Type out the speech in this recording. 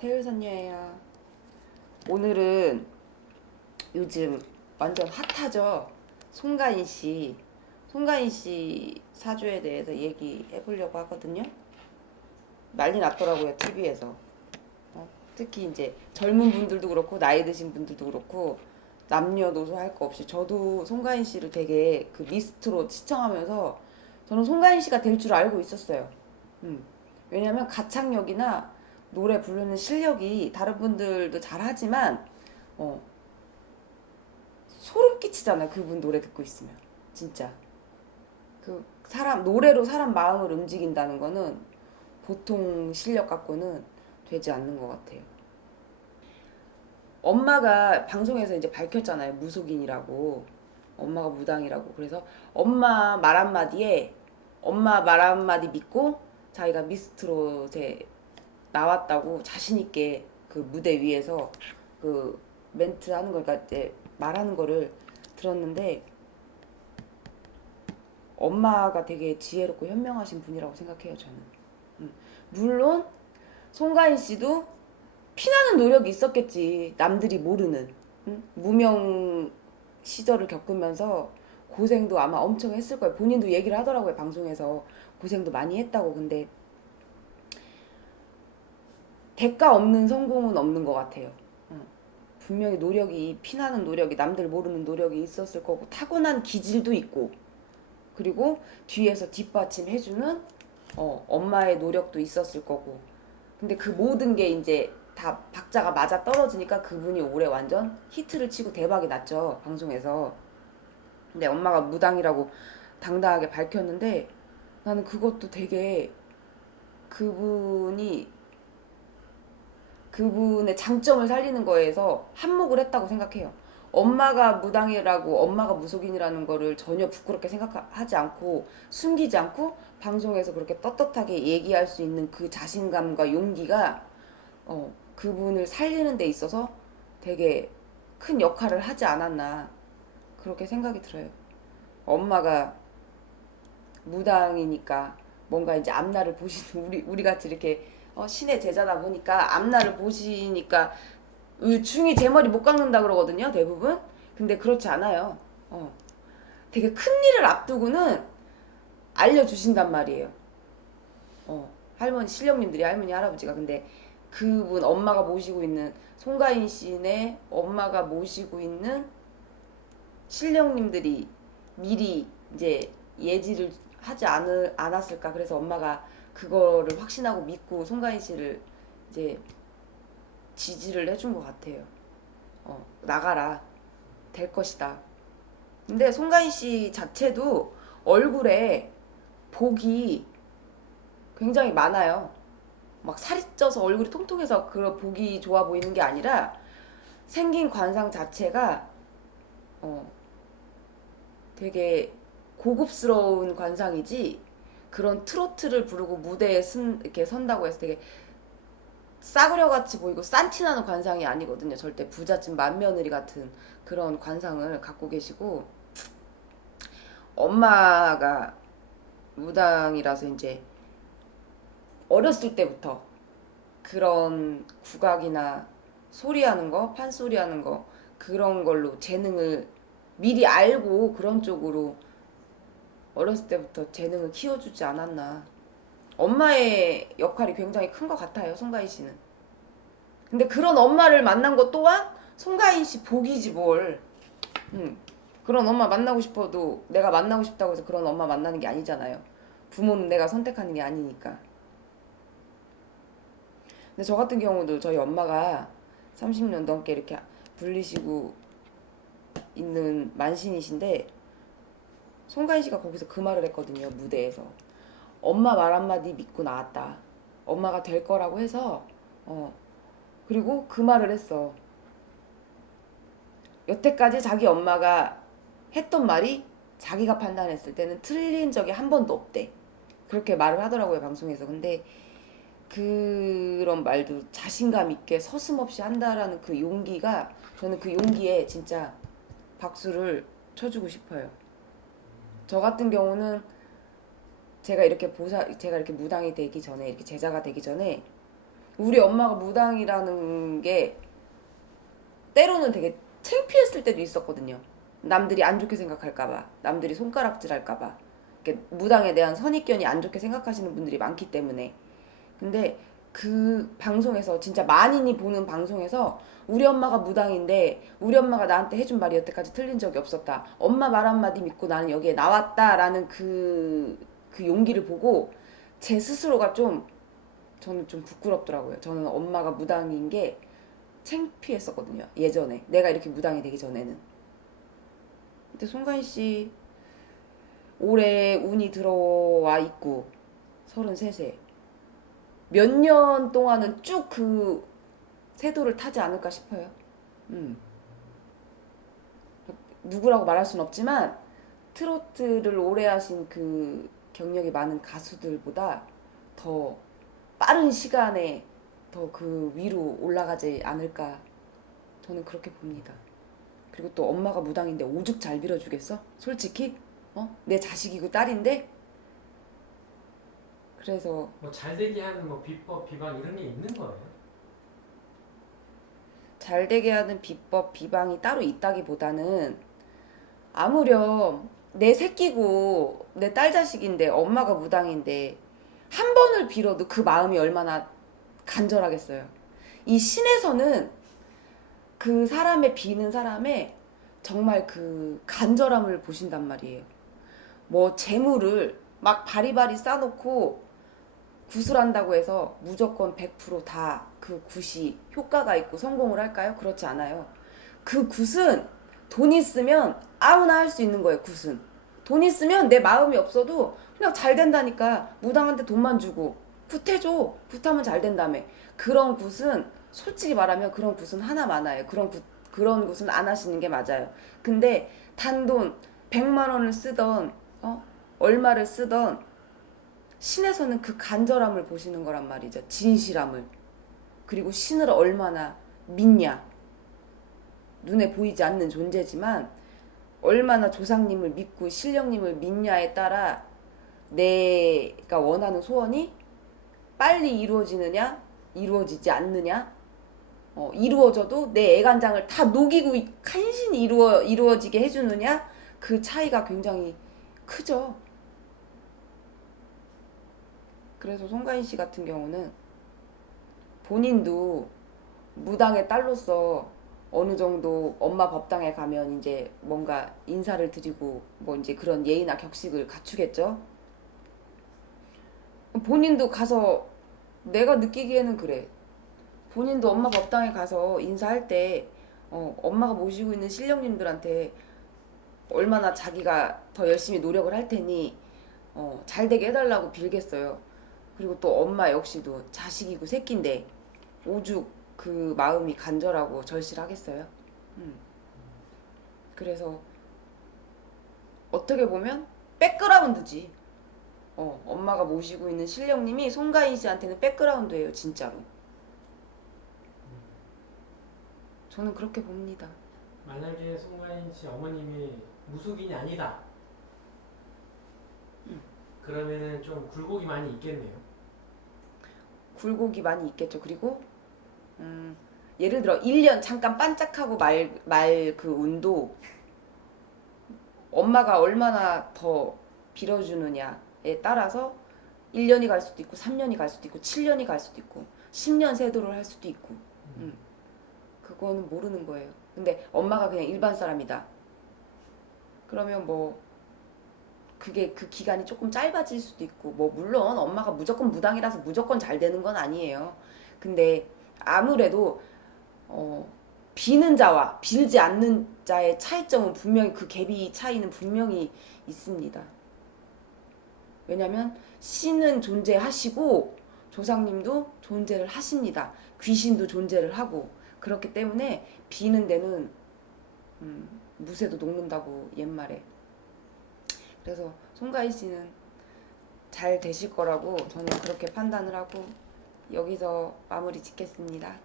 태율선녀예요. 오늘은 요즘 완전 핫하죠. 송가인 씨. 송가인 씨 사주에 대해서 얘기해 보려고 하거든요. 난리 났더라고요, TV에서. 특히 이제 젊은 분들도 그렇고 나이 드신 분들도 그렇고 남녀노소 할 거 없이 저도 송가인 씨를 되게 그 미스트롯 시청하면서 저는 송가인 씨가 될 줄 알고 있었어요. 왜냐면 가창력이나 노래 부르는 실력이 다른 분들도 잘하지만 어, 소름 끼치잖아요. 그분 노래 듣고 있으면 진짜 그 사람 노래로 사람 마음을 움직인다는 거는 보통 실력 갖고는 되지 않는 것 같아요. 엄마가 방송에서 이제 밝혔잖아요. 무속인이라고. 엄마가 무당이라고. 그래서 엄마 말 한마디 믿고 자기가 미스트롯에 나왔다고 자신 있게 그 무대 위에서 그 멘트 하는 거, 그러니까 이제 말하는 거를 들었는데 엄마가 되게 지혜롭고 현명하신 분이라고 생각해요, 저는. 물론 송가인 씨도 피나는 노력이 있었겠지. 남들이 모르는 무명 시절을 겪으면서 고생도 아마 엄청 했을 거예요. 본인도 얘기를 하더라고요, 방송에서. 고생도 많이 했다고. 근데 대가 없는 성공은 없는 것 같아요. 분명히 노력이, 피나는 노력이, 남들 모르는 노력이 있었을 거고, 타고난 기질도 있고, 그리고 뒤에서 뒷받침해주는 엄마의 노력도 있었을 거고. 근데 그 모든 게 이제 다 박자가 맞아 떨어지니까 그분이 올해 완전 히트를 치고 대박이 났죠, 방송에서. 근데 엄마가 무당이라고 당당하게 밝혔는데 나는 그것도 되게 그분이 그분의 장점을 살리는 거에서 한몫을 했다고 생각해요. 엄마가 무당이라고, 엄마가 무속인이라는 거를 전혀 부끄럽게 생각하지 않고 숨기지 않고 방송에서 그렇게 떳떳하게 얘기할 수 있는 그 자신감과 용기가 그분을 살리는 데 있어서 되게 큰 역할을 하지 않았나 그렇게 생각이 들어요. 엄마가 무당이니까 뭔가 이제 앞날을 보시는 우리 같이 이렇게 신의 제자다 보니까 앞날을 보시니까 중이 제 머리 못 깎는다 그러거든요, 대부분. 근데 그렇지 않아요. 되게 큰 일을 앞두고는 알려주신단 말이에요. 할머니, 신령님들이, 할머니, 할아버지가. 근데 그분 엄마가 모시고 있는 송가인 씨네 엄마가 모시고 있는 신령님들이 미리 이제 예지를 하지 않았을까. 그래서 엄마가 그거를 확신하고 믿고 송가인 씨를 이제 지지를 해준 것 같아요. 나가라. 될 것이다. 근데 송가인 씨 자체도 얼굴에 복이 굉장히 많아요. 막 살이 쪄서 얼굴이 통통해서 그런 복이 좋아 보이는 게 아니라 생긴 관상 자체가 되게 고급스러운 관상이지 그런 트로트를 부르고 무대에 이렇게 선다고 해서 되게 싸구려 같이 보이고 싼티나는 관상이 아니거든요. 절대 부잣집 맏며느리 같은 그런 관상을 갖고 계시고, 엄마가 무당이라서 이제 어렸을 때부터 그런 국악이나 소리하는 거, 판소리 하는 거, 그런 걸로 재능을 미리 알고 그런 쪽으로 어렸을 때부터 재능을 키워주지 않았나. 엄마의 역할이 굉장히 큰 것 같아요, 송가인 씨는. 근데 그런 엄마를 만난 것 또한 송가인 씨 복이지 뭘. 그런 엄마 만나고 싶어도 내가 만나고 싶다고 해서 그런 엄마 만나는 게 아니잖아요. 부모는 내가 선택하는 게 아니니까. 근데 저 같은 경우도 저희 엄마가 30년 넘게 이렇게 불리시고 있는 만신이신데 송가인 씨가 거기서 그 말을 했거든요, 무대에서. 엄마 말 한마디 믿고 나왔다. 엄마가 될 거라고 해서 그리고 그 말을 했어. 여태까지 자기 엄마가 했던 말이 자기가 판단했을 때는 틀린 적이 한 번도 없대. 그렇게 말을 하더라고요, 방송에서. 근데 그런 말도 자신감 있게 서슴없이 한다라는 그 용기가, 저는 그 용기에 진짜 박수를 쳐주고 싶어요. 저 같은 경우는 제가 이렇게 무당이 되기 전에, 이렇게 제자가 되기 전에 우리 엄마가 무당이라는 게 때로는 되게 창피했을 때도 있었거든요. 남들이 안 좋게 생각할까봐, 남들이 손가락질할까봐, 이렇게 무당에 대한 선입견이 안 좋게 생각하시는 분들이 많기 때문에. 근데 그 방송에서 진짜 만인이 보는 방송에서 우리 엄마가 무당인데 우리 엄마가 나한테 해준 말이 여태까지 틀린 적이 없었다. 엄마 말 한마디 믿고 나는 여기에 나왔다라는 그 용기를 보고 제 스스로가 저는 좀 부끄럽더라고요. 저는 엄마가 무당인 게 창피했었거든요. 예전에 내가 이렇게 무당이 되기 전에는. 근데 송가인 씨 올해 운이 들어와 있고 33세 몇 년 동안은 쭉 그 세도를 타지 않을까 싶어요. 누구라고 말할 순 없지만 트로트를 오래 하신 그 경력이 많은 가수들보다 더 빠른 시간에 더 그 위로 올라가지 않을까 저는 그렇게 봅니다. 그리고 또 엄마가 무당인데 오죽 잘 빌어주겠어? 솔직히 내 자식이고 딸인데. 그래서 뭐 잘되게 하는 뭐 비법, 비방 이런 게 있는 거예요? 잘 되게 하는 비법 비방이 따로 있다기보다는 아무렴 내 새끼고 내 딸 자식인데 엄마가 무당인데 한 번을 빌어도 그 마음이 얼마나 간절하겠어요. 이 신에서는 그 사람의 비는 사람의 정말 그 간절함을 보신단 말이에요. 뭐 재물을 막 바리바리 싸놓고 구슬한다고 해서 무조건 100%다 그 굿이 효과가 있고 성공을 할까요? 그렇지 않아요. 그 굿은 돈 있으면 아무나 할 수 있는 거예요. 굿은 돈 있으면 내 마음이 없어도 그냥 잘 된다니까. 무당한테 돈만 주고 굿해줘. 굿하면 잘 된다며. 그런 굿은 솔직히 말하면 그런 굿은 하나 많아요. 그런 굿은 안 하시는 게 맞아요. 근데 단돈 100만 원을 쓰던 얼마를 쓰던 신에서는 그 간절함을 보시는 거란 말이죠. 진실함을. 그리고 신을 얼마나 믿냐. 눈에 보이지 않는 존재지만 얼마나 조상님을 믿고 신령님을 믿냐에 따라 내가 원하는 소원이 빨리 이루어지느냐 이루어지지 않느냐. 이루어져도 내 애간장을 다 녹이고 간신히 이루어지게 해주느냐. 그 차이가 굉장히 크죠. 그래서 송가인 씨 같은 경우는 본인도 무당의 딸로서 어느 정도 엄마 법당에 가면 이제 뭔가 인사를 드리고 뭐 이제 그런 예의나 격식을 갖추겠죠. 본인도 가서 내가 느끼기에는 그래. 본인도 엄마 법당에 가서 인사할 때 엄마가 모시고 있는 신령님들한테 얼마나 자기가 더 열심히 노력을 할 테니 잘 되게 해달라고 빌겠어요. 그리고 또 엄마 역시도 자식이고 새끼인데 오죽 그 마음이 간절하고 절실하겠어요. 그래서 어떻게 보면 백그라운드지. 엄마가 모시고 있는 신령님이 송가인 씨한테는 백그라운드예요, 진짜로. 저는 그렇게 봅니다. 만약에 송가인 씨 어머님이 무속인이 아니다. 그러면은 좀 굴곡이 많이 있겠네요. 굴곡이 많이 있겠죠. 그리고 예를 들어 1년 잠깐 반짝하고 말 그 운도 엄마가 얼마나 더 빌어주느냐에 따라서 1년이 갈 수도 있고 3년이 갈 수도 있고 7년이 갈 수도 있고 10년 세도를 할 수도 있고 그거는 모르는 거예요. 근데 엄마가 그냥 일반 사람이다. 그러면 뭐 그게 그 기간이 조금 짧아질 수도 있고 뭐 물론 엄마가 무조건 무당이라서 무조건 잘 되는 건 아니에요. 근데 아무래도 비는 자와 빌지 않는 자의 차이점은 분명히 그 갭이 차이는 분명히 있습니다. 왜냐면 신은 존재하시고 조상님도 존재를 하십니다. 귀신도 존재를 하고 그렇기 때문에 비는 데는 무쇠도 녹는다고 옛말에. 그래서 송가인 씨는 잘 되실 거라고 저는 그렇게 판단을 하고 여기서 마무리 짓겠습니다.